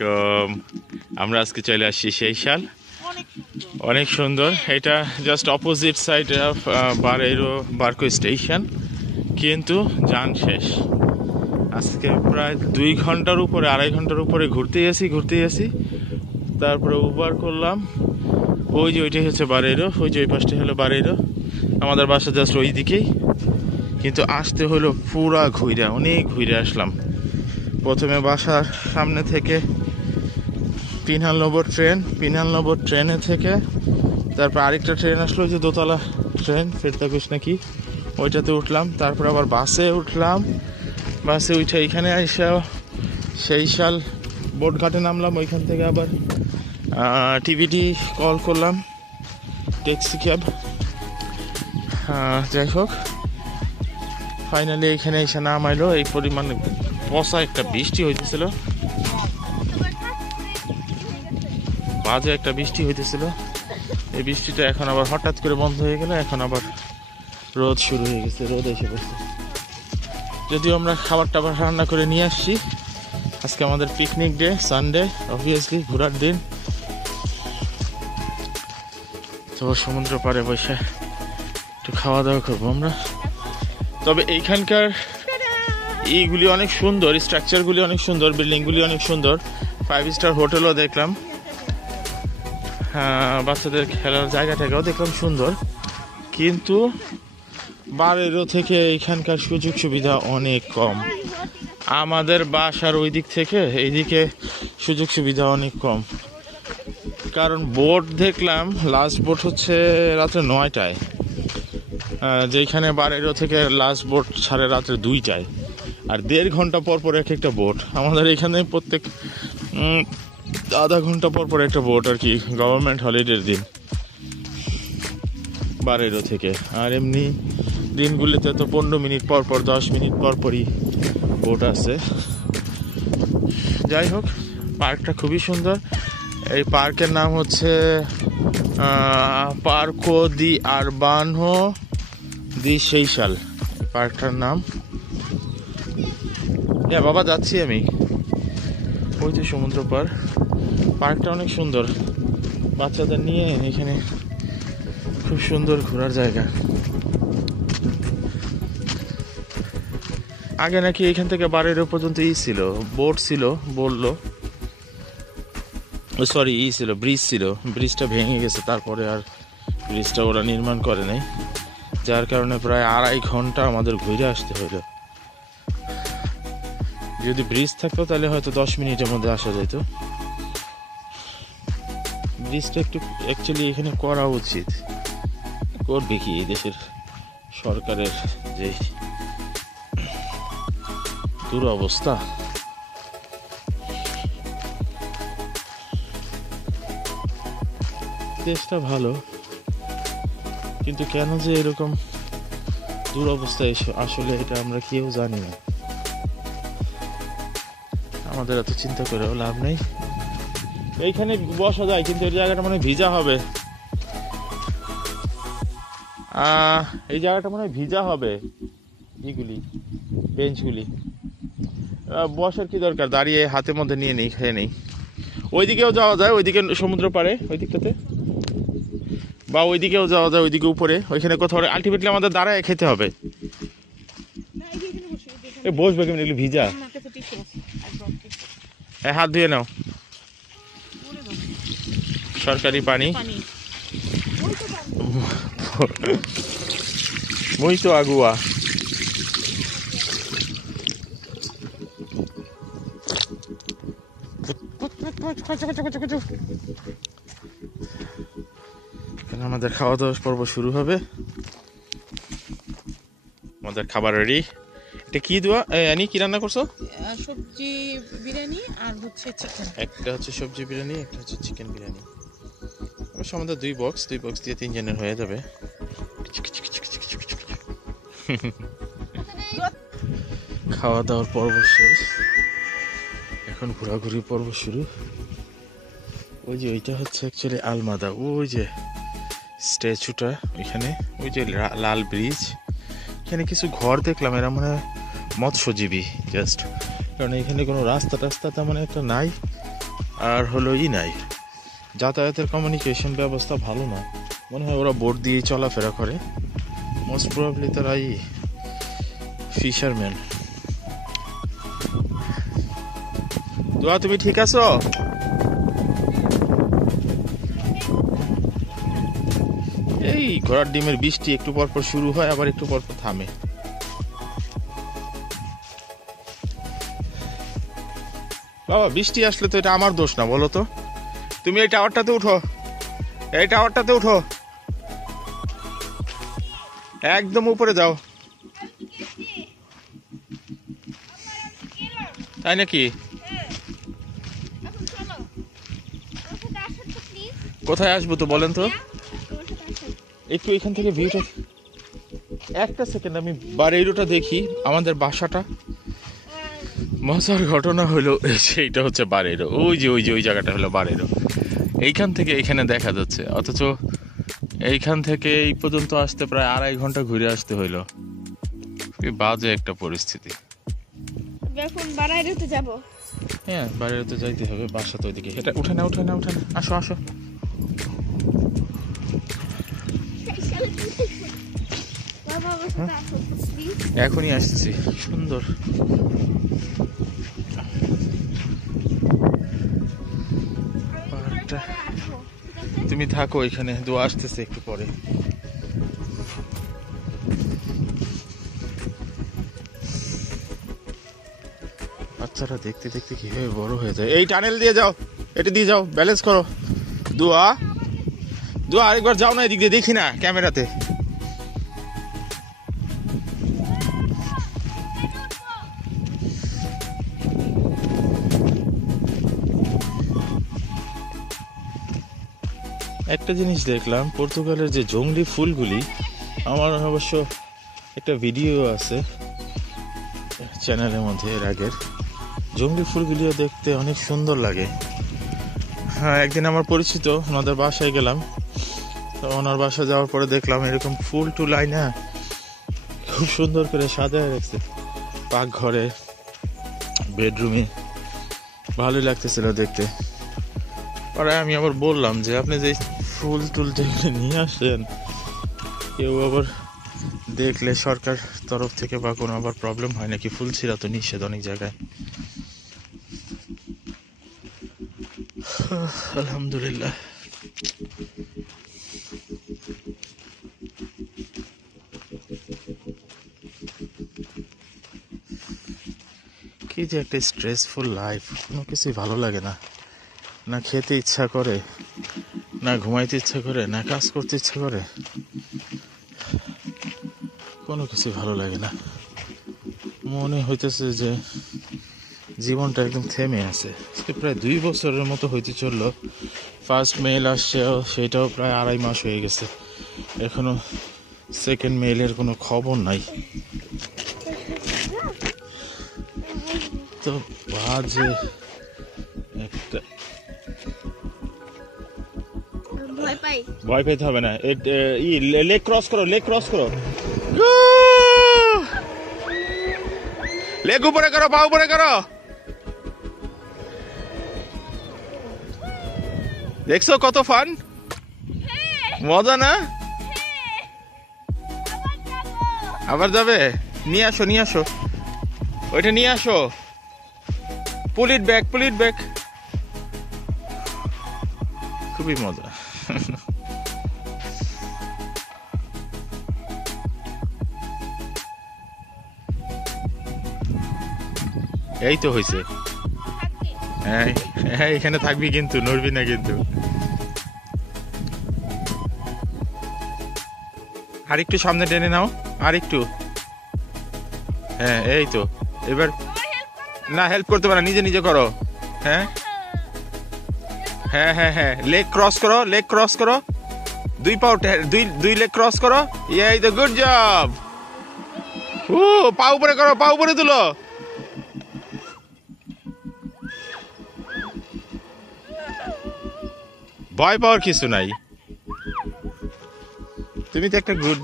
আলাইকুম। আমরা আজকে চলে আসছি সেইশাল, অনেক সুন্দর। এটা just opposite side of Barreiro Barco station, কিন্তু যান শেষ। আজকে প্রায় 2 ঘন্টার উপরে, 2.5 ঘন্টার উপরে ঘুরতে গেছি। তারপরে উবার করলাম। ওই যে ওইটাই হচ্ছে বারেইরো, ওই যে ওই পাশটা হলো বারেইরো। আমাদের বাসা জাস্ট ওই দিকেই, কিন্তু আসতে হলো পুরা ঘুরে, অনেক ঘুরে আসলাম। প্রথমে বাসার সামনে থেকে পিনালনগর ট্রেনে থেকে তারপর আরেকটা ট্রেন আসলো, যে দোতলা ট্রেন ফেরতাকুশ নাকি, ওইটাতে উঠলাম। তারপর আবার বাসে উঠলাম, বাসে উঠে এখানে এসে সেইশাল বোটঘাটে নামলাম। ওইখান থেকে আবার টিভিটি কল করলাম, ট্যাক্সি ক্যাব। যাই হোক, ফাইনালি এখানে এসে নামাইলো। এই পরিমাণে পচা একটা বৃষ্টি হইতেছিল, বাজে একটা বৃষ্টি হইতেছিল। এই বৃষ্টিটা এখন আবার হঠাৎ করে বন্ধ হয়ে গেল, এখন আবার রোদ শুরু হয়ে গেছে, রোদ এসে পড়ছে। যদিও আমরা খাবার টাবার রান্না করে নিয়ে আসছি। আজকে আমাদের পিকনিক ডে, সানডে, অবভিয়াসলি ঘোরার দিন। তো সমুদ্র পাড়ে বসে একটু খাওয়া দাওয়া করবো আমরা। তবে এইখানকার এইগুলি অনেক সুন্দর, স্ট্রাকচারগুলি অনেক সুন্দর, বিল্ডিংগুলি অনেক সুন্দর। 5 স্টার হোটেলও দেখলাম, বাচ্চাদের খেলার জায়গাটাকেও দেখলাম সুন্দর। কিন্তু বারেইরো থেকে এখানকার সুযোগ সুবিধা অনেক কম। আমাদের বাসার ওই দিক থেকে এইদিকে সুযোগ সুবিধা অনেক কম। কারণ বোট দেখলাম, লাস্ট বোট হচ্ছে রাত্রে 9টায়, যেখানে বারেইরো থেকে লাস্ট বোট ছাড়ে রাত্রে 2টায়, আর 1.5 ঘন্টা পর পর একটা বোট। আমাদের এখানে প্রত্যেক আধা ঘন্টা পর পর একটা বোট আর কি, গভর্নমেন্ট হলিডের দিন বারেইরো থেকে। আর এমনি দিনগুলিতে তো 15 মিনিট পর পর, 10 মিনিট পর পরই বোট আছে। যাই হোক, পার্কটা খুবই সুন্দর। এই পার্কের নাম হচ্ছে পার্কো দি আরবানো দি সেইশাল, পার্কটার নাম। হ্যাঁ বাবা, যাচ্ছি আমি। ওই যে সমুদ্র পার, পার্কটা অনেক সুন্দর। বাচ্চাদের নিয়ে এখানে খুব সুন্দর ঘোরার জায়গা। আগে নাকি এখান থেকে বারেইরো পর্যন্ত ছিল, বোট ছিল বললো, সরি ছিল, ব্রিজ ছিল। ব্রিজটা ভেঙে গেছে, তারপরে আর ব্রিজটা ওরা নির্মাণ করে নাই, যার কারণে প্রায় 2.5 ঘন্টা আমাদের ঘুরে আসতে হলো। যদি ব্রিজ থাকতো তাহলে হয়তো 10 মিনিটের মধ্যে আসা যেত। ব্রিজটা একটু অ্যাকচুয়ালি এখানে করা উচিত। করবে কি এই দেশের সরকারের যে দুরবস্থা। দেশটা ভালো, কিন্তু কেন যে এরকম দুরবস্থায় আসলে এটা আমরা কেউ জানি না। আমাদের এত চিন্তা করেও লাভ নেই। এইখানে বসা যায়, কিন্তু এই জায়গাটা মনে হয় ভিজা হবে। এই জায়গাটা মনে হয় ভিজা হবে, এইগুলি বেঞ্চগুলি। বসার কি দরকার, দাঁড়িয়ে হাতের মধ্যে নিয়ে নেই, খেয়ে নেই। ওইদিকেও যাওয়া যায়, ওইদিকে সমুদ্র পাড়ে, ওই দিকটাতে, বা ওইদিকেও যাওয়া যায়, ওইদিকে উপরে, ওইখানে কোথাও। আলটিমেটলি আমাদের দাঁড়ায় খেতে হবে। বসবে কেমন, এগুলো ভিজা। হাত ধুয়ে নাও, সরকারি পানি। muito agua. আমাদের খাওয়া দাওয়া পর্ব শুরু হবে। আমাদের খাবার রেডি। এটা কি দোয়া আনি, কি রান্না করছো? সবজি বিরিয়ানি আর হচ্ছে চিকেন। একটা হচ্ছে সবজি বিরিয়ানি, একটা হচ্ছে চিকেন বিরিয়ানি। অবশ্য আমাদের 2 বক্স দিয়ে 3 জনের হয়ে যাবে। খাওয়া দাওয়ার পর্ব শেষ, এখন ঘোরাঘুরি পর্ব শুরু। ওই যে ওইটা হচ্ছে অ্যাকচুয়ালি আলমাদা, ওই যে স্ট্যাচুটা ওইখানে, ওই যে লাল ব্রিজ। এখানে কিছু ঘর দেখলাম, এরা মনে হয় মৎস্যজীবী জাস্ট, কারণ এখানে কোনো রাস্তা টাস্তা তেমন একটা নাই। আর হলো নাই, যাতায়াতের কমিউনিকেশন ব্যবস্থা ভালো না। মনে হয় ওরা বোট দিয়ে চলাফেরা করে, মোস্ট প্রবাবলি তারা ফিশারম্যান। দোয়া, তুমি ঠিক আছো? এই ঘোড়ার ডিমের বৃষ্টি একটু পর পর শুরু হয়, আবার একটু পর পর থামে। বাবা, বৃষ্টি আসলে তো এটা আমার দোষ না, বলো তো? তুমি এই টাওয়ারটাতে উঠো, এই টাওয়ারটাতে উঠো, একদম উপরে যাও। তাই নাকি? কোথায় আসবো তো বলেন তো? একটু এখান থেকে ভিউটা, একটা সেকেন্ড আমি বারেইরোটা দেখি, আমাদের বাসাটা। মজার ঘটনা হলো সেইটা হচ্ছে বারেইরো, ওই জায়গাটা হলো বারেইরো। এইখান থেকে এইখানে দেখা যাচ্ছে, অথচ এইখান থেকে এই পর্যন্ত আসতে প্রায় 2.5 ঘন্টা ঘুরে আসতে হইলো। বাজে একটা পরিস্থিতি। এখন বারাইরোতে যাব। হ্যাঁ, বারেইরোতে যাইতে হবে, বাসা তো ওইদিকে। এটা উঠে না, আসো আসো। এখনই আসছি, সুন্দর। তুমি থাকো এখানে, দোয়া আসতেছে একটু পরে। বাচ্চারা দেখতে দেখতে কিভাবে বড় হয়ে যায়। এই টানেল দিয়ে যাও, এটা দিয়ে যাও, ব্যালেন্স করো। দোয়া, আরেকবার যাও না, এদিক দিয়ে দেখি না ক্যামেরাতে। একটা জিনিস দেখলাম, পর্তুগালের যে জংলি ফুলগুলি, আমার অবশ্য একটা ভিডিও আছে চ্যানেলের মধ্যে এর আগের, জংলি ফুলগুলিও দেখতে অনেক সুন্দর লাগে। হ্যাঁ, একদিন আমার পরিচিত ওনাদের বাসায় গেলাম, তো ওনার বাসায় যাওয়ার পরে দেখলাম এরকম ফুল টুল আইনা খুব সুন্দর করে সাজায় রাখছে পাকঘরে, বেডরুমে, ভালোই লাগতেছিল দেখতে। পরে আমি আবার বললাম যে আপনি যে ফুল টুল যেগুলো নিয়ে আসেন, কেউ আবার দেখলে সরকার তরফ থেকে বা কোনো আবার প্রবলেম হয় নাকি? ফুল ছিঁড়া তো নিষেধ অনেক জায়গায়। আলহামদুলিল্লাহ। কি যে একটা স্ট্রেসফুল লাইফ, কোনো কিছুই ভালো লাগে না। না খেতে ইচ্ছা করে, না ঘুমাইতে ইচ্ছা করে, না কাজ করতে ইচ্ছা করে, কোনো কিছু ভালো লাগে না। মনে হইতেছে যে জীবনটা একদম থেমে আছে। প্রায় 2 বছরের মতো হইতে চললো। ফার্স্ট মেল আসছে, সেটাও প্রায় 2.5 মাস হয়ে গেছে, এখনো সেকেন্ড মেলের কোনো খবর নাই। তো বাজে একটা। ভয় পেতে হবে না, লেগ ক্রস করো, লেগ উপরে করো, পা উপরে করো। দেখছো কত ফান, মজা না? আবার যাবে? নিয়ে আসো, ওইটা নিয়ে আসো। পুল ইট ব্যাক। খুবই মজা। এই তো হয়েছে। হ্যাঁ, এখানে থাকবি কিন্তু, নড়বি না কিন্তু। আর একটু সামনে টেনে নাও, আর একটু। হ্যাঁ, এই তো। এবার না, হেল্প করতে পারে, নিজে করো। হ্যাঁ, লেগ ক্রস করো, 2 পাও, 2 লেগ ক্রস করো। এই তো, গুড জব। পা উপরে করো, পা উপরে তুলো। ভয় পাওয়ার কিছু নাই, তুমি তো একটা গুড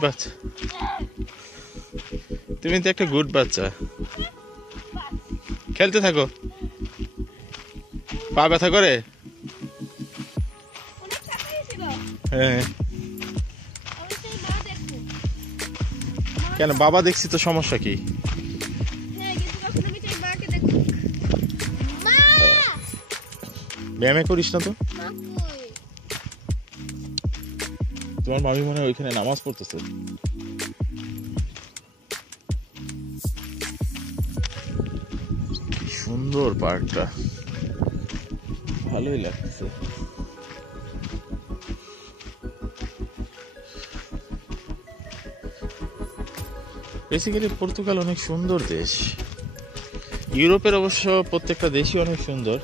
বাচ্চা। খেলতে থাকো। পা ব্যথা করে? অনেক তাড়াতাড়ি ছিল। হ্যাঁ। অবশ্যই মা দেখছে। কেন বাবা দেখছি তো সমস্যা কি? হ্যাঁ, কিন্তু কখনো কি চাই মাকে দেখো। মা! ব্যায়ামে করিস না তো? মা কই? তোমার মামি মনে হয় ওইখানে নামাজ পড়তেছে। কি সুন্দর পার্কটা, ভালোই লাগছে। বেসিক্যালি পর্তুগাল অনেক সুন্দর দেশ। ইউরোপের অবশ্য প্রত্যেকটা দেশই অনেক সুন্দর।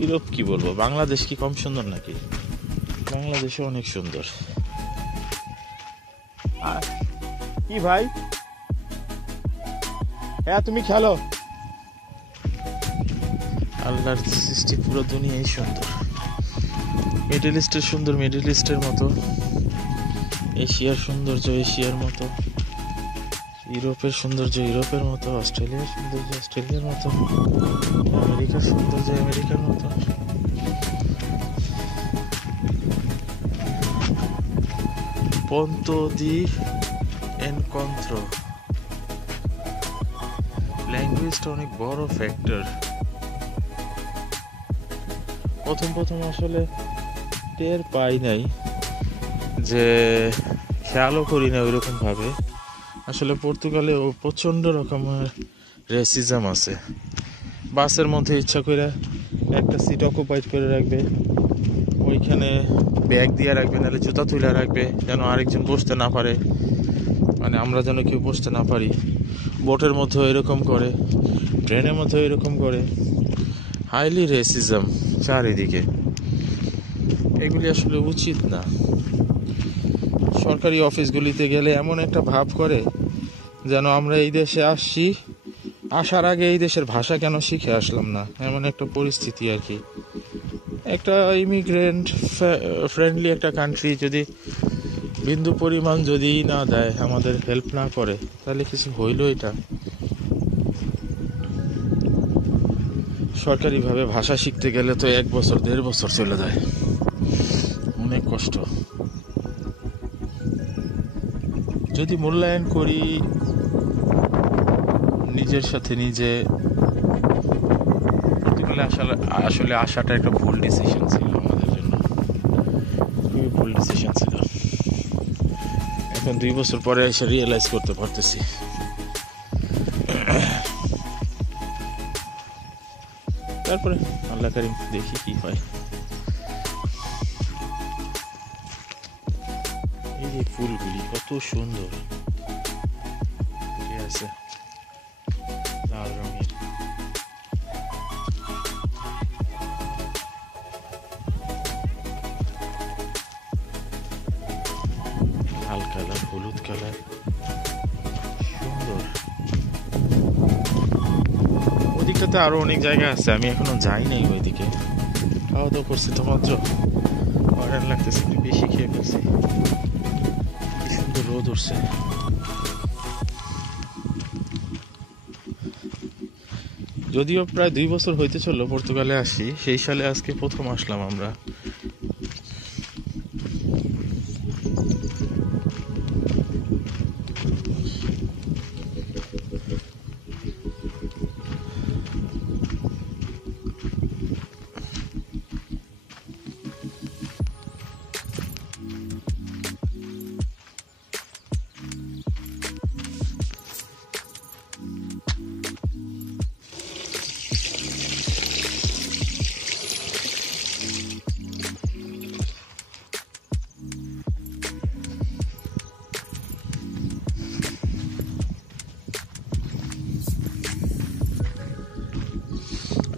ইউরোপ কি বলবো, বাংলাদেশ কি কম সুন্দর নাকি? বাংলাদেশও অনেক সুন্দর। কি ভাই, হ্যাঁ তুমি খেলো। আল্লাহর সৃষ্টি পুরো দুনিয়াই সুন্দর। মিডল ইস্টের সুন্দর মিডল ইস্টের মতো, এশিয়ার সৌন্দর্য এশিয়ার মতো, ইউরোপের সৌন্দর্য ইউরোপের মতো, অস্ট্রেলিয়ার সৌন্দর্য অস্ট্রেলিয়ার মতো, আমেরিকার সৌন্দর্য আমেরিকার মতো। Ponto de encontro, ল্যাঙ্গুয়েজটা অনেক বড় ফ্যাক্টর। প্রথম আসলে টের পাই নাই, যে খেয়ালও করি না ওইরকম ভাবে। আসলে পর্তুগালে প্রচন্ড রকমের রেসিজম আছে। বাসের মধ্যে ইচ্ছা করে একটা সিট অকুপাইড করে রাখবে, ওইখানে ব্যাগ দিয়ে রাখবে, নাহলে জুতা তুলে রাখবে যেন আরেকজন বসতে না পারে, মানে আমরা যেন কেউ বসতে না পারি। বোটের মধ্যেও এরকম করে, ট্রেনের মধ্যেও এরকম করে। হাইলি রেসিজম চারিদিকে। এগুলি আসলে উচিত না। সরকারি অফিসগুলিতে গেলে এমন একটা ভাব করে যেন আমরা এই দেশে আসছি, আসার আগে এই দেশের ভাষা কেন শিখে আসলাম না, এমন একটা পরিস্থিতি আর কি। একটা ইমিগ্রেন্ট ফ্রেন্ডলি একটা কান্ট্রি যদি বিন্দু পরিমাণ যদি না দেয়, আমাদের হেল্প না করে, তাহলে কিছু হইল? এটা সরকারিভাবে ভাষা শিখতে গেলে তো 1 বছর 1.5 বছর চলে যায়, অনেক কষ্ট। যদি মূল্যায়ন করি নিজের সাথে নিজে, পর্তুগালে আসলে আসাটা একটা ভুল ডিসিশন ছিল আমাদের জন্য, খুবই ভুল ডিসিশন ছিল। এখন 2 বছর পরে এসে রিয়েলাইজ করতে পারতেছি। তারপরে আল্লাহ কারিম, দেখি কি হয়। এই যে ফুলগুলি কত সুন্দর ফুটে আছে, লাল রঙের। লাল কালার, হলুদ কালার, সুন্দর। ওদিকটাতে আরো অনেক জায়গা আছে, আমি এখনো যাই নাই ওইদিকে। খাওয়া দাওয়া করছি তো মাত্র, অর্ডার লাগতেছে, বেশি খেয়ে ফেলছি। কি সুন্দর রোদ উঠছে। যদিও প্রায় 2 বছর হইতে চললো পর্তুগালে আসি, সেই সালে আজকে প্রথম আসলাম আমরা।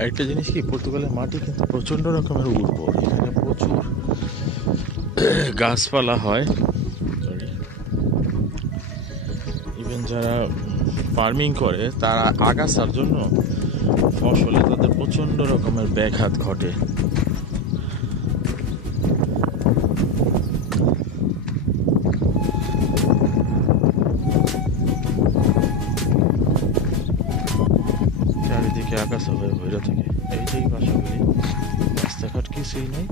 একটা জিনিস কি, পর্তুগালের মাটি কিন্তু প্রচন্ড রকমের উর্বর। এখানে প্রচুর গাছপালা হয়। ইভেন যারা ফার্মিং করে তারা আগাছার জন্য ফসলে তাদের প্রচন্ড রকমের ব্যাঘাত ঘটে। চারিদিকে আগাছা হয়ে ভরে থাকে। এই যে বাসাগুলি কিছুই নেই।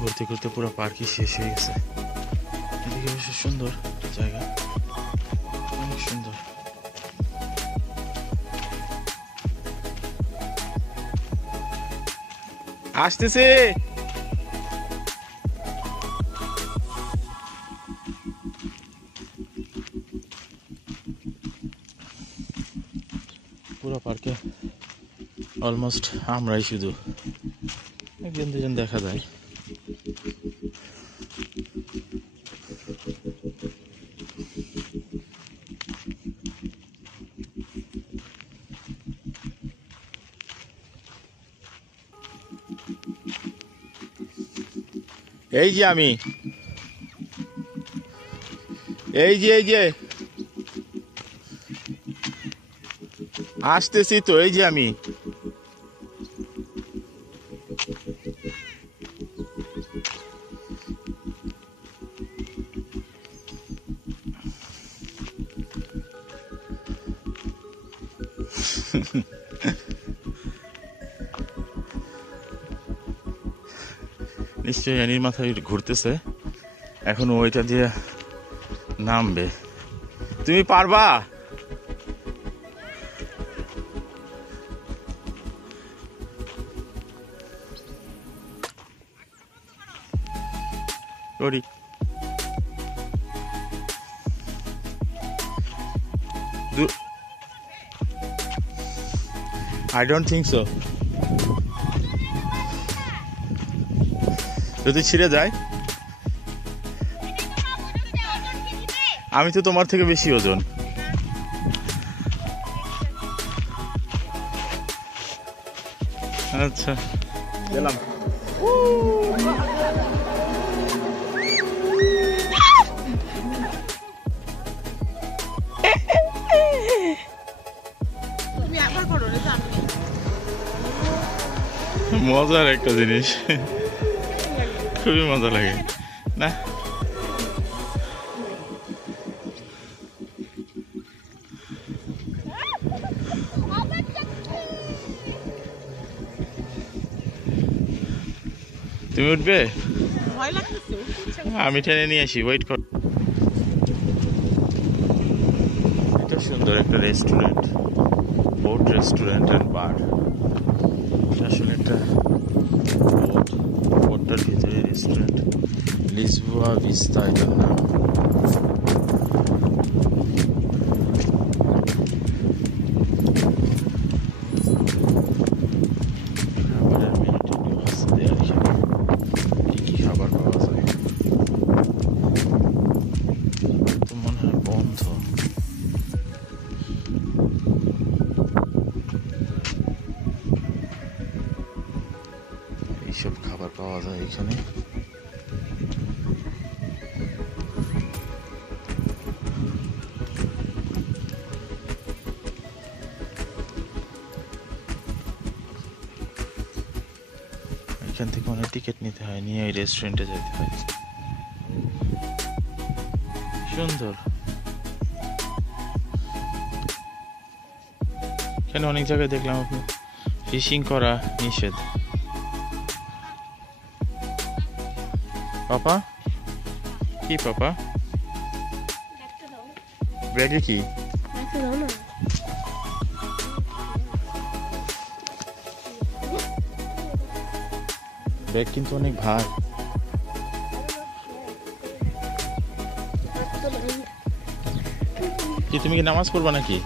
ঘুরতে ঘুরতে পুরো পার্কই শেষ হয়ে গেছে। এদিকে বেশ সুন্দর একটা জায়গা, অনেক সুন্দর। আসতেছে। পুরো পার্কে অলমোস্ট আমরাই শুধু, একজন দুজন দেখা যায়। এই যে আমি, এই যে আসতেছি তো, এই যে আমি। নিশ্চয়ই অ্যানির মাথায় ঘুরতেছে, এখন ওইটা দিয়ে নামবে। তুমি পারবা? করি। I don't think so. যদি ছিঁড়ে যায়, আমি তো তোমার থেকে বেশি ওজন। আচ্ছা গেলাম। মজার একটা জিনিস, খুবই মজা লাগে না? তুমি উঠবে? আমি টেনে নিয়ে আসি, ওয়েট কর। এটা সুন্দর একটা restaurant, boat restaurant and bar. আসলে একটা বোটটার ভিতরে রেস্টুরেন্ট, লিসবোয়া ভিস্তা এটার নাম। খাবারের মেনুটি আছে এখানে, কি কি খাবার পাওয়া যায়। তো মনে হয় বন্ধ। এইসব খাবার পাওয়া যায় এখানে। এখান থেকে অনেক টিকিট নিতে হয়, নিয়ে এই রেস্টুরেন্টে যেতে হয়। সুন্দর। এখানে অনেক জায়গায় দেখলাম ফিশিং করা নিষেধ। পাপা কি পাপা ব্যাগে কি? ব্যাগ কিন্তু অনেক ভার। কি তুমি কি নামাজ পড়বা নাকি?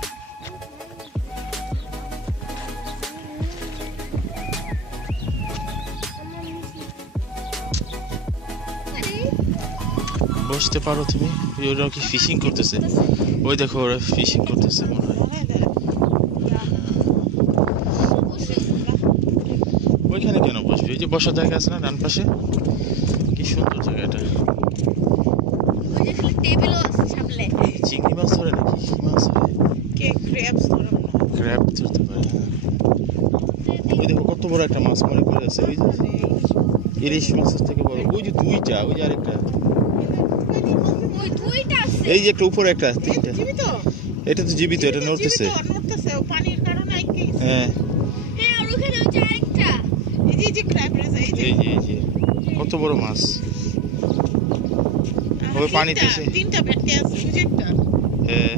বসতে পারো তুমি। ওরা কি ফিশিং করতেছে? ওই দেখো ওরা ফিশিং করতেছে মনে হয়। ওইখানে কেন বসবি? ওই যে বসার জায়গা আছে না ডান পাশে, কি সুন্দর জায়গাটা। চিংড়ি মাছ ধরে নাকি? কি মাছ ধরে? ক্র্যাব ধরতে পারে। ওই দেখো কত বড় একটা মাছ মনে করে আছে, ওই যে ইলিশ মাছের থেকে বড়, ওই যে দুইটা, ওই যে আরেকটা, ওই দুইটা আছে। এই যে একটা উপরে একটা, তিনটা। এটা তো জীবিত, এটা নড়তেছে। পানির কারণে আইকে গেছে। হ্যাঁ হ্যাঁ আর ওখানে ওই যে আরেকটা। এই যে ক্র্যাব রয়েছে, এই যে এই যে কত বড় মাছ। ওই পানিতে সে- তিনটা ভেটকি আছে, ওই যে একটা। হ্যাঁ,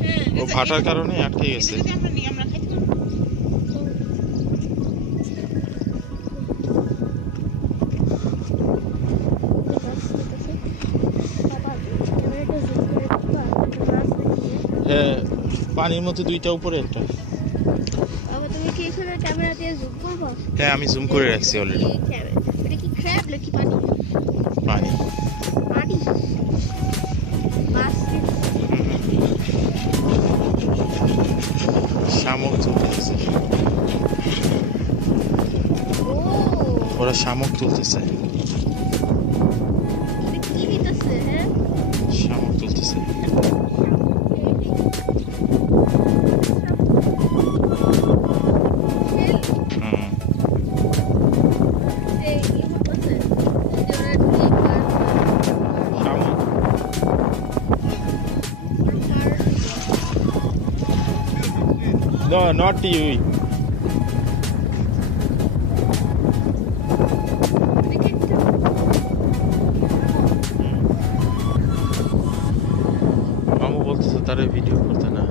হ্যাঁ ও ভাটার কারণে আটকে গেছে। এটা যদি আমরা নিই, আমরা খাইতে পারবো। হ্যাঁ, পানির মধ্যে দুইটা, উপরে একটা। বাবা তুমি কি এখানে ক্যামেরা দিয়ে জুম করবা? হ্যাঁ, আমি জুম করে রাখছি অলরেডি। এই ক্যামেরা। এটা কি ক্র্যাব নাকি পানি? পানি। পানি। মাছ। শামুক তুলতেছে, ও ওরা শামুক তুলতেছে, এটা কি দিতেছে? হ্যাঁ শামুক তুলতেছে। হুম, শামুক। No, not you. মামু বলতেছে তারে ভিডিও করতে না।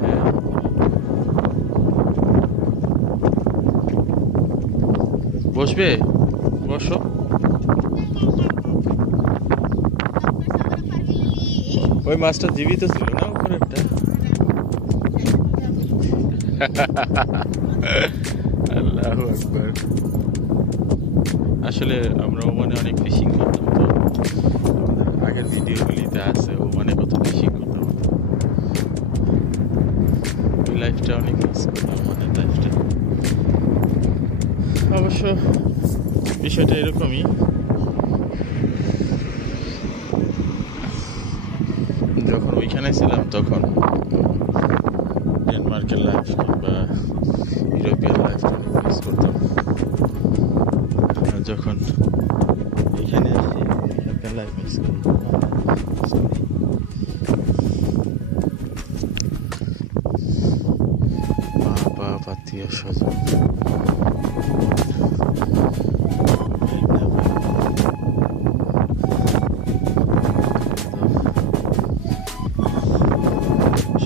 হ্যাঁ। বসবে, বসো। ওই মাছটা জীবিত ছিল না, উপরে একটা। আল্লাহু আকবার। আসলে আমরা ওমানে অনেক ফিশিং করতাম, তো আগের ভিডিওগুলিতে আছে ওমানে কত ফিশিং করতাম। ওই লাইফটা অনেক মিস করতাম, ওমানের লাইফটা। অবশ্য বিষয়টা এরকমই, যখন ওইখানে ছিলাম তখন ডেনমার্কের লাইফ কিংবা ইউরোপিয়ান লাইফটা অনেক মিস করতাম। আর যখন এখানে আসি এখানকার লাইফ মিস করি। মা বাপ আত্মীয় স্বজন,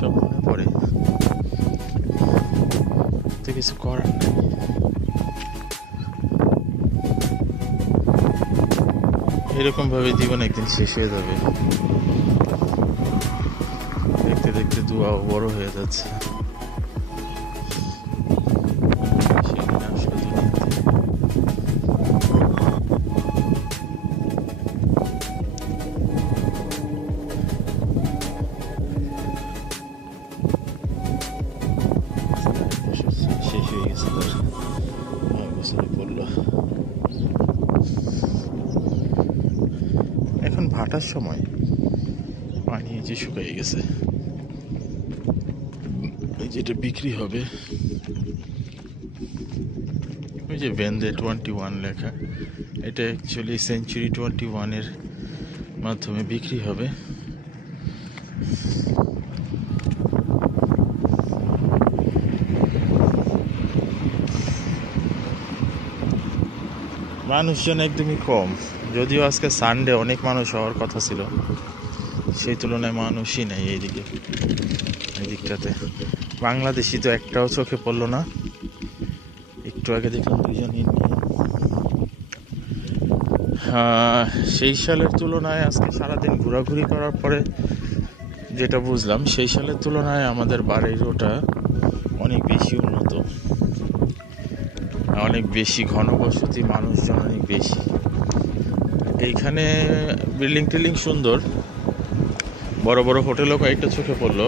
সব মনে পড়ে, তো কিছু করার নেই। এরকম ভাবে জীবন একদিন শেষ হয়ে যাবে, দেখতে দেখতে দুয়াও বড় হয়ে যাচ্ছে। সেদিন আসলো দুনিয়াতে। শেষ হয়ে গেছে, তার 9 বছরে পড়লো। এখন ভাটার সময়, পানি এই যে শুকিয়ে গেছে, এই যেটা বিক্রি হবে, ওই যে ভেন্দে 21 লেখা, এটা অ্যাকচুয়ালি সেঞ্চুরি 21 এর মাধ্যমে বিক্রি হবে। মানুষজন একদমই কম, যদিও আজকে সানডে অনেক মানুষ হওয়ার কথা ছিল, সেই তুলনায় মানুষই নেই এইদিকে, এই দিকটাতে। বাংলাদেশি তো একটাও চোখে পড়লো না। একটু আগে দেখলাম 2জন ইন্ডিয়ান। সেই সালের তুলনায় আজকে সারাদিন ঘোরাঘুরি করার পরে যেটা বুঝলাম, সেই সালের তুলনায় আমাদের বাড়িরটা অনেক বেশি উন্নত, অনেক বেশি ঘনবসতি, মানুষজন অনেক বেশি। এইখানে বিল্ডিং টিল্ডিং সুন্দর, বড় বড় হোটেলও কয়েকটা চোখে পড়লো,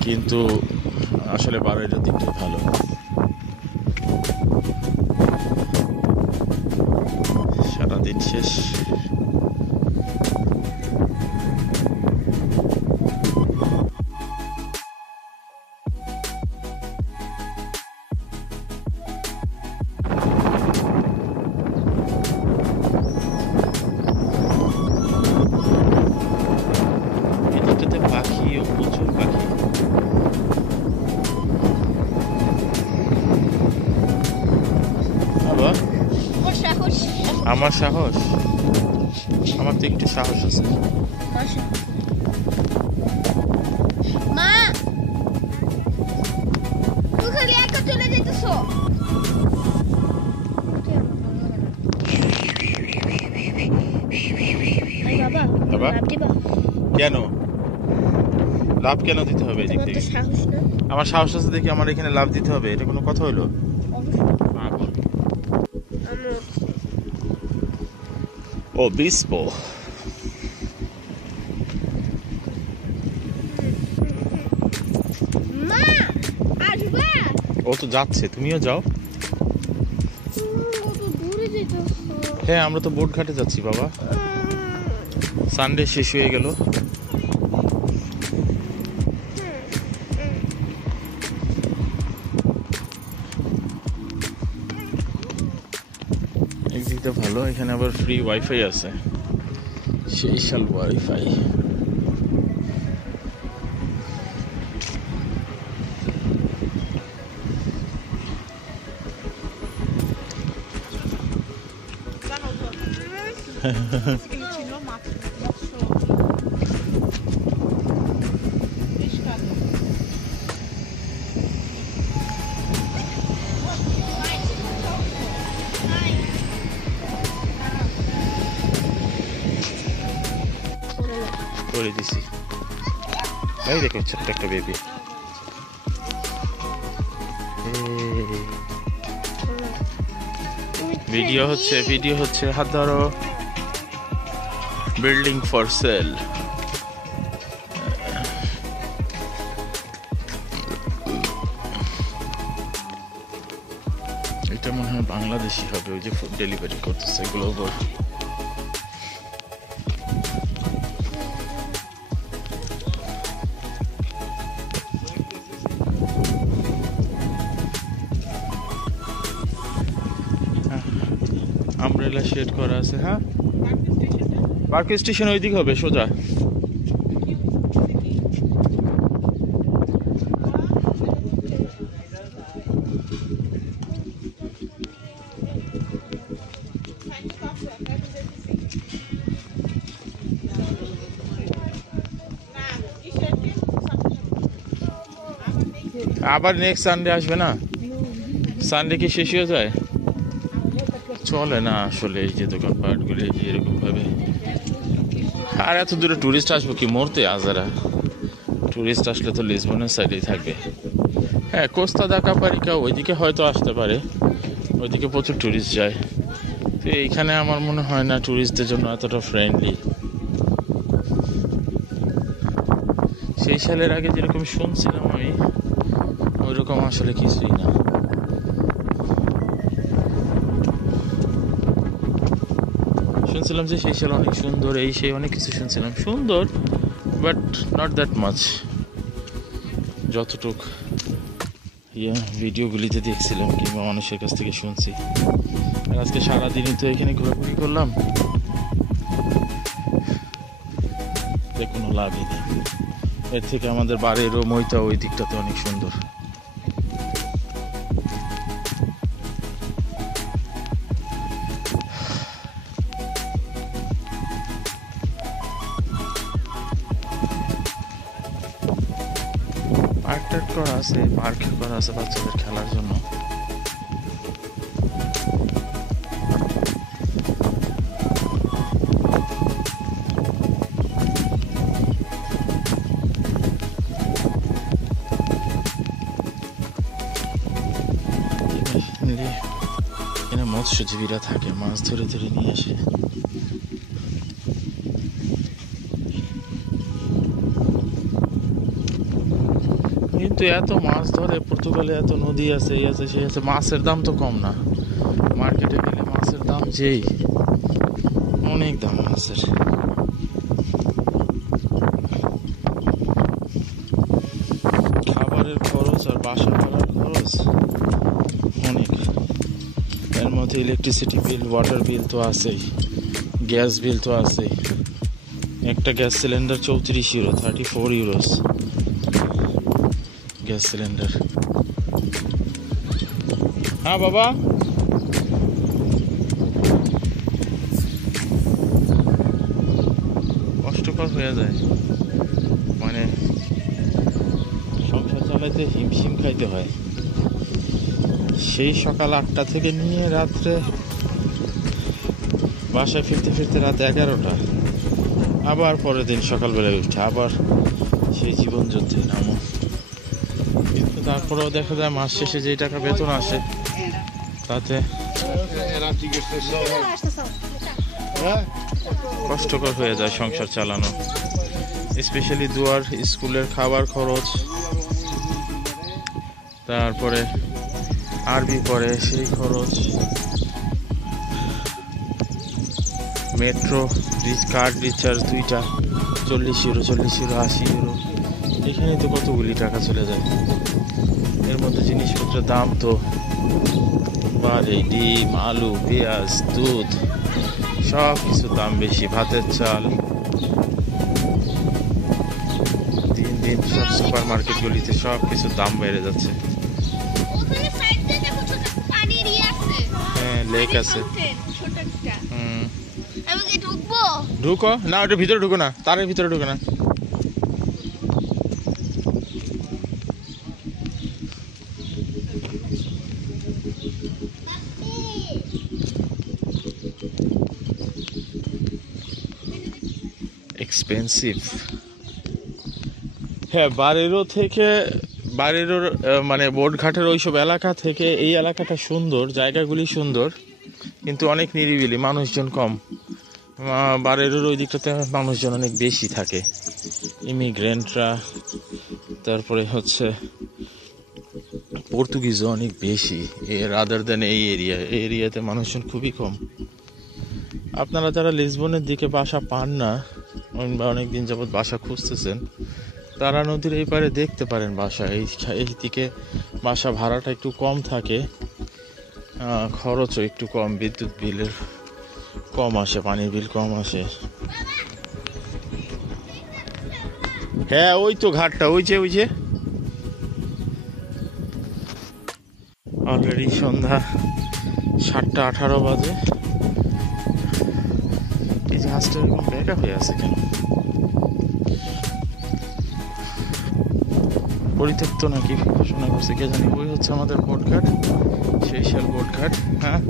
কিন্তু আসলে বাড়িটার দিকটা ভালো। সারাদিন শেষ। তোমার সাহস? আমার তো একটু সাহস আছে। মা তুই খালি একা চলে যেতেছো। বাবা কেন লাভ কেন দিতে হবে এদিক থেকে? আমার সাহস আছে দেখি আমার এখানে লাভ দিতে হবে, এটা কোনো কথা হইলো? ও বিস্পো ও তো যাচ্ছে, তুমিও যাও। হ্যাঁ আমরা তো বোট ঘাটে যাচ্ছি বাবা, সানডে শেষ হয়ে গেল। একদিকটা ভালো, এখানে আবার ফ্রি ওয়াইফাই আছে, সেই সাল ওয়াইফাই। করে দিছি, এই দেখো ছোট্ট একটা বেবি। ভিডিও হচ্ছে হাত ধরো। Building for sale. এটা মনে হয় বাংলাদেশি হবে, ওই যে ফুড ডেলিভারি করতেছে গ্লোবাল। আমব্রেলা শেড করা আছে। হ্যাঁ পার্ক স্টেশন ওই দিক হবে সোজা। আবার নেক্সট সানডে আসবে না? সানডে কি শেষ হয়ে যায়? চলে না আসলে এই যে দোকানপাটগুলো এরকম ভাবে। আর এত দূরে টুরিস্ট আসবো কি মরতে? আজারা টুরিস্ট আসলে তো লিসবনের সাইডেই থাকবে। হ্যাঁ কোস্তা দা কাপারিকা ওইদিকে হয়তো আসতে পারে, ওইদিকে প্রচুর টুরিস্ট যায়। তো এইখানে আমার মনে হয় না টুরিস্টদের জন্য এতটা ফ্রেন্ডলি। সেই সালের আগে যেরকম শুনছিলাম আমি, ওইরকম আসলে কিছুই না। শুনছিলাম যে সেই সাল অনেক সুন্দর, এই সেই অনেক কিছু শুনছিলাম, সুন্দর বাট নট দ্যাট মাচ, যতটুক ভিডিওগুলিতে দেখছিলাম কিংবা মানুষের কাছ থেকে শুনছি। আর আজকে সারাদিনই তো এখানে ঘোরাঘুরি করলাম, কোনো লাভই নেই। এর থেকে আমাদের বাড়িরও মইটা ওই দিকটাতে অনেক সুন্দর। পার্ক করা আছে বাচ্চাদের খেলার জন্য। এখানে মৎস্যজীবীরা থাকে, মাছ ধরে ধরে নিয়ে আসে। কিন্তু এত মাছ ধরে, পর্তুগালে এত নদী আছে, এই আছে সেই আছে, মাছের দাম তো কম না। মার্কেটে গেলে মাছের দাম যেই, অনেক দাম মাছের। খাবারের খরচ আর বাসা ভাড়ার খরচ অনেক। এর মধ্যে ইলেকট্রিসিটি বিল, ওয়াটার বিল তো আছেই, গ্যাস বিল তো আছেই। একটা gas cylinder 34 euro, 34 euros gas cylinder. হ্যাঁ বাবা কষ্টকর হয়ে যায়, মানে সংসার চালাইতে হিমশিম খাইতে হয়। সেই সকাল 8টা থেকে নিয়ে রাত্রে বাসায় ফিরতে ফিরতে রাত 11টা, আবার পরের দিন সকালবেলায় উঠে আবার সেই জীবন যুদ্ধে নামো। কিন্তু তারপরেও দেখা যায় মাস শেষে যেই টাকা বেতন আসে তাতে কষ্টকর হয়ে যায় সংসার চালানো। স্পেশালি দুয়ার স্কুলের খাবার খরচ, তারপরে আরবি পড়ে সেই খরচ, মেট্রো কার্ড রিচার্জ 2টা 40 ইউরো 80 ইউরো, এখানে তো কতগুলি টাকা চলে যায়। এর মধ্যে জিনিসপত্রের দাম তো বাড়ে, ডিম আলু পেঁয়াজ দুধ সব কিছুর দাম বেশি, ভাতের চাল। দিন দিন সব সুপার মার্কেটগুলিতে সব কিছুর দাম বেড়ে যাচ্ছে। হ্যাঁ লেক আছে। ঢুকো না, ওটার ভিতরে ঢুকো না, তারের ভিতরে ঢুকো না। এক্সপেন্সিভ। হ্যাঁ, বারেরোর মানে বোটঘাটের ওইসব এলাকা থেকে এই এলাকাটা সুন্দর, জায়গাগুলি সুন্দর, কিন্তু অনেক নিরিবিলি, মানুষজন কম। বারেরোর ওই দিকটাতে মানুষজন অনেক বেশি থাকে, ইমিগ্রেন্টরা, তারপরে হচ্ছে পর্তুগিজও অনেক বেশি রাদার দেন এই এরিয়াতে মানুষজন খুবই কম। আপনারা যারা লিসবনের দিকে বাসা পান না বা অনেকদিন যাবৎ বাসা খুঁজতেছেন, তারা নদীর এই পারে দেখতে পারেন বাসা। এই দিকে বাসা ভাড়াটা একটু কম থাকে, খরচও একটু কম, বিদ্যুৎ বিলের কম আসে, পানির বিল কম আসে। হ্যাঁ ওই তো ঘাটটা, ওই যে অলরেডি সন্ধ্যা 7:18 বাজে। এই জাহাজটা এরকম ব্যাক আপ হয়ে আছে কেন? পরিত্যক্ত নাকি শোনা করছে, কে জানি। ওই হচ্ছে আমাদের বোটঘাট, সেইশাল বোটঘাট। হ্যাঁ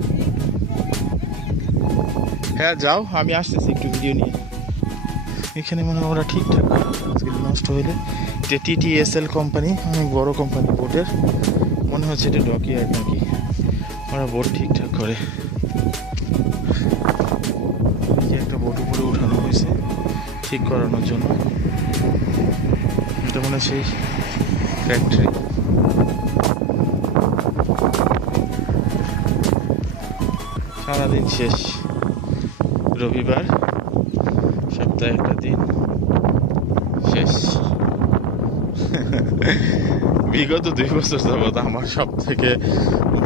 হ্যাঁ যাও, আমি আসতেছি একটু ভিডিও নিয়ে। এখানে মনে হয় ওরা ঠিকঠাক নষ্ট হইলে, এটা TTSL কোম্পানি, অনেক বড় কোম্পানি বোটের, মনে হচ্ছে এটা ডকইয়ার্ড নাকি, ওরা বোট ঠিকঠাক করে। একটা বোট উপরে উঠানো হয়েছে ঠিক করানোর জন্য, এটা মনে হয় সেই ফ্যাক্টরি। সারাদিন শেষ, রবিবার, সপ্তাহে একটা দিন শেষ। বিগত 2 বছর যাবৎ আমার সব থেকে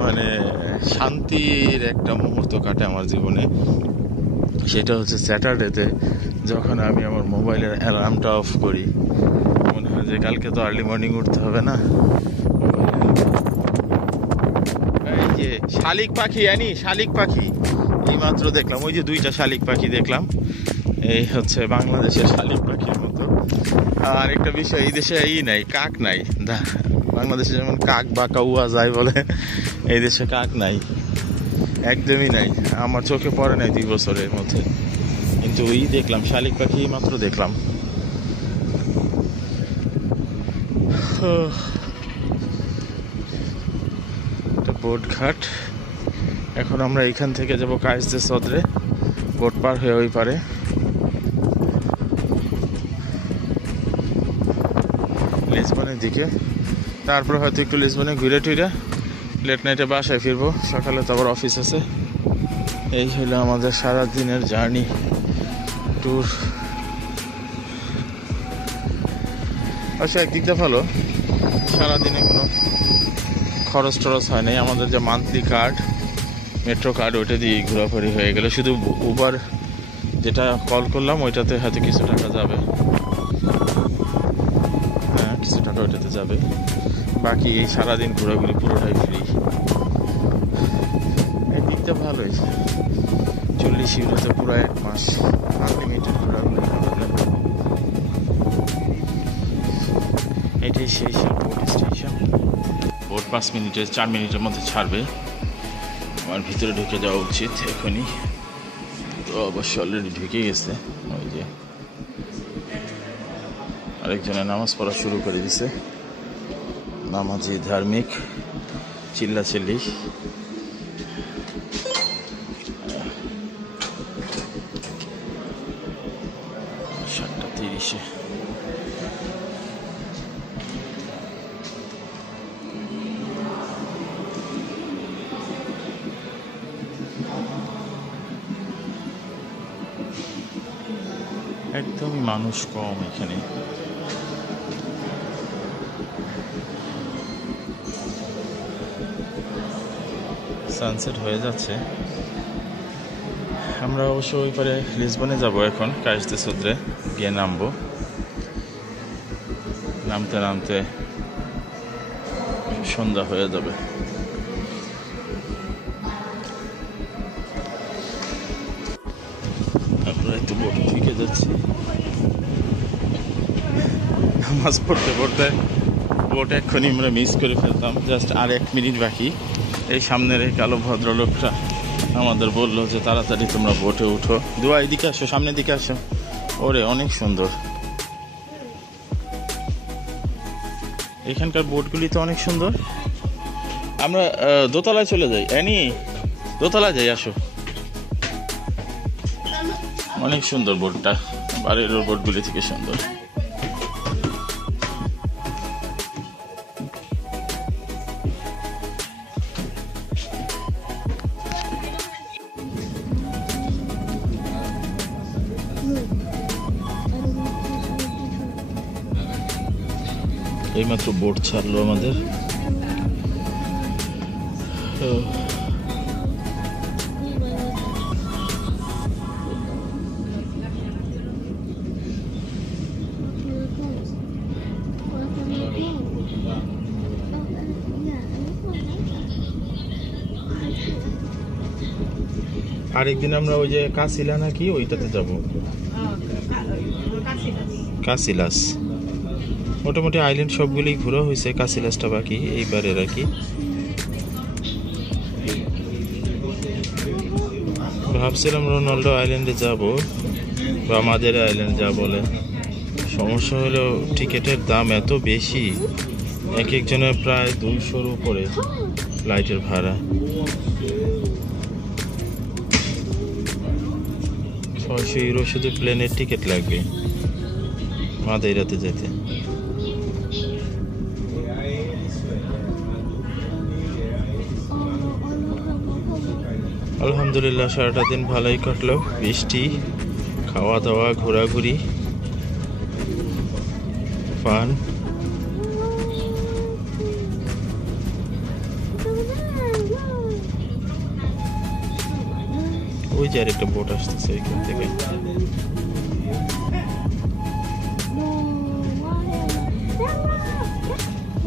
মানে শান্তির একটা মুহূর্ত কাটে আমার জীবনে, সেটা হচ্ছে স্যাটারডেতে, যখন আমি আমার মোবাইলের অ্যালার্মটা অফ করি। মনে হয় যে কালকে তো আর্লি মর্নিং উঠতে হবে না। এই যে শালিক পাখি, শালিক পাখি এই মাত্র দেখলাম, ওই যে 2টা শালিক পাখি দেখলাম। এই হচ্ছে বাংলাদেশের শালিক পাখির মতো। আর একটা বিষয়, এই দেশে নাই, কাক নাই। বাংলাদেশে যেমন কাক বা কাউয়া যায় বলে, এই দেশে কাক নাই, একদমই নাই। আমার চোখে পড়ে নাই 2 বছরের মধ্যে, কিন্তু ওই দেখলাম শালিক পাখি মাত্র দেখলাম। বোটঘাট। এখন আমরা এখান থেকে যাব কায়েসদে সদরে, বোট পার হয়ে ওই পারে। লিসবনের দিকে, তারপরে হয়তো একটু লিসবনে ঘুরে টুরে লেট নাইটে বাসায় ফিরবো, সকালে তো আবার অফিস আছে। এই হলো আমাদের সারাদিনের জার্নি ট্যুর। আচ্ছা, একদিকটা ভালো, সারাদিনে কোনো খরচ টরচ হয় নাই। আমাদের যে মান্থলি কার্ড, মেট্রো কার্ড, ওইটা দিয়ে ঘোরাঘুরি হয়ে গেল। শুধু উবার যেটা কল করলাম ওইটাতে হয়তো কিছু টাকা যাবে, হ্যাঁ কিছু টাকা ওইটাতে যাবে। বাকি এই সারাদিন ঘোরাঘুরি পুরোটাই ফ্রি। এই দিকটা ভালোই, 40 ইউরোতে পুরো 1 মাস আনলিমিটেড ঘোরাঘুরি। সেই বোট স্টেশন। বোট 4 মিনিটের মধ্যে ছাড়বে। আমার ভিতরে ঢুকে যাওয়া উচিত এখনই। তো অবশ্য অলরেডি ঢুকে গেছে। ওই যে আরেকজনের নামাজ পড়া শুরু করে দিছে। নামাজি ধার্মিক চিল্লাচিল্লি। 7:30। একদমই মানুষ কম এখানে। সানসেট হয়ে যাচ্ছে। আমরা অবশ্য ওই পারে লিসবনে যাব এখন, কায়েস দে সুদ্রে গিয়ে নামবো। নামতে নামতে সন্ধ্যা হয়ে যাবে। আমরা একটু বোট ঢুকে যাচ্ছি। নামাজ পড়তে পড়তে বোট এক্ষুনি আমরা মিস করে ফেলতাম। জাস্ট আর 1 মিনিট বাকি। এই সামনের এই কালো ভদ্রলোকটা আমাদের বললো যে তাড়াতাড়ি তোমরা বোটে উঠো। দোয়া এদিকে আসো, সামনের দিকে আসো। ওরে অনেক সুন্দর, এখানকার বোটগুলি তো অনেক সুন্দর। আমরা দোতলায় চলে যাই। অ্যানি, দোতলায় যাই, আসো। অনেক সুন্দর বোটটা, বাড়ির বোটগুলি থেকে সুন্দর। এইমাত্র বোট ছাড়লো আমাদের। আরেকদিন আমরা ওই যে কাসিলা নাকি ওইটাতে যাব, কাসিলাস। মোটামুটি আইল্যান্ড সবগুলি ঘোরা হয়েছে, কাসিলাসটা বাকি এইবারের আর কি। ভাবছিলাম রোনাল্ডো আইল্যান্ডে যাব বা আমাদের আইল্যান্ড যা বলে। সমস্যা হলো টিকিটের দাম এত বেশি, এক একজনের প্রায় 200-র উপরে ফ্লাইটের ভাড়া। 600 ইউরো শুধু প্লেনের টিকিট লাগবে মাদাইরাতে যেতে। আলহামদুলিল্লাহ সারাটা দিন ভালোই কাটলো। বৃষ্টি, খাওয়া দাওয়া, ঘোরাঘুরি, ফান। ওই যে আরেকটা বোট আসতেছে এখান থেকে।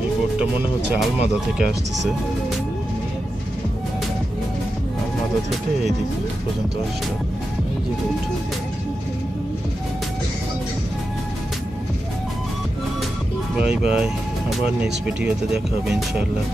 এই বোটটা মনে হচ্ছে আলমাদা থেকে আসতেছে। আলমাদা থেকে এই দিক পর্যন্ত আসলো এই যে বোট। বাই বাই, আবার নেক্সট ভিডিওতে দেখা হবে ইনশাআল্লাহ।